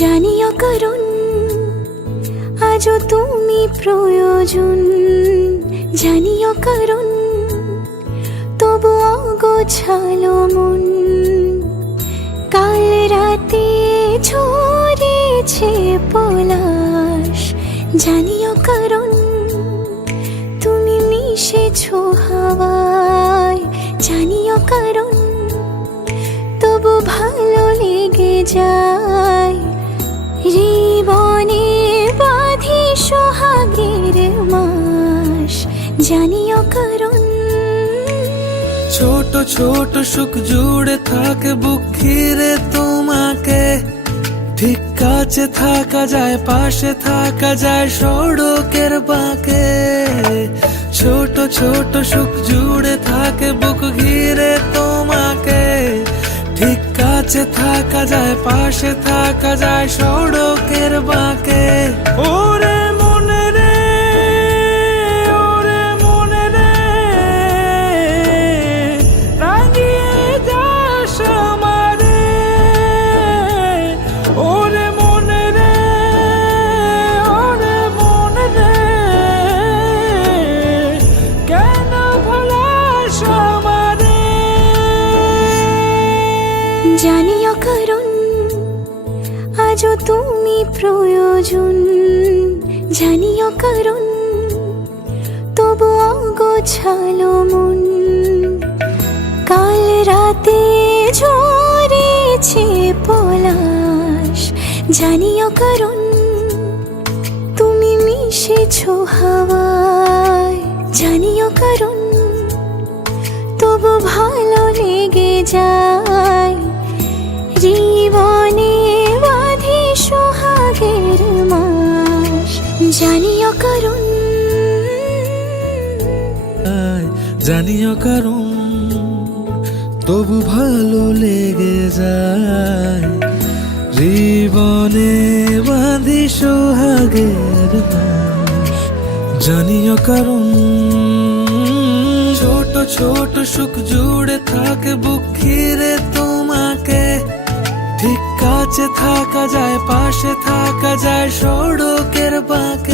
জানিও কারণ আজও তুমি প্রয়োজন, জানিও কারণ তবু অগোছালো মন। কাল রাতে ঝরেছে পলাশ, জানিও কারণ তুমি মিশেছো হাওয়ায়, জানিও কারণ তবু ভালো লেগে যায়। জীবনে বাঁধি সোহাগের মাস, জানিও কারণ ছোট ছোট সুখ জুড়ে থাকে বুক ঘিরে তোমাকে। ঠিক কাছে থাকা যায়, পাশে থাকা যায় সড়কের বাঁকে। ছোট ছোট সুখ জুড়ে থাকে বুক ঘিরে তোমাকে। ঠিক কাছে থাকা যায়, পাশে থাকা যায় সড়কের বাঁকে। ওরে মনে রে, ওরে মনে রে, রাঙিয়ে যাস আমারে। ওরে মনে রে, ওরে মনে রে, কেন ভোলাস আমারে। জানিও কারণ আজও তুমি প্রয়োজন, জানিও কারণ তবু অগোছালো মন। কাল রাতে ঝরেছে পলাশ, জানিও কারণ তুমি মিশেছো হাওয়ায়, জানিও কারণ তবু ভালো লেগে যায়। জীবনে বাঁধি সোহাগের মাস, জানিও কারণ জানিও কারণ তবু ভালো লেগে যায়। জীবনে বাঁধি সোহাগের মাস, জানিও কারণ ছোট ছোট সুখ জুড়ে থাকে বুক ঘিরে তোমাকে। ঠিক কাছে থাকা যায়, পাশে থাকা যায় সড়কের বাঁকে।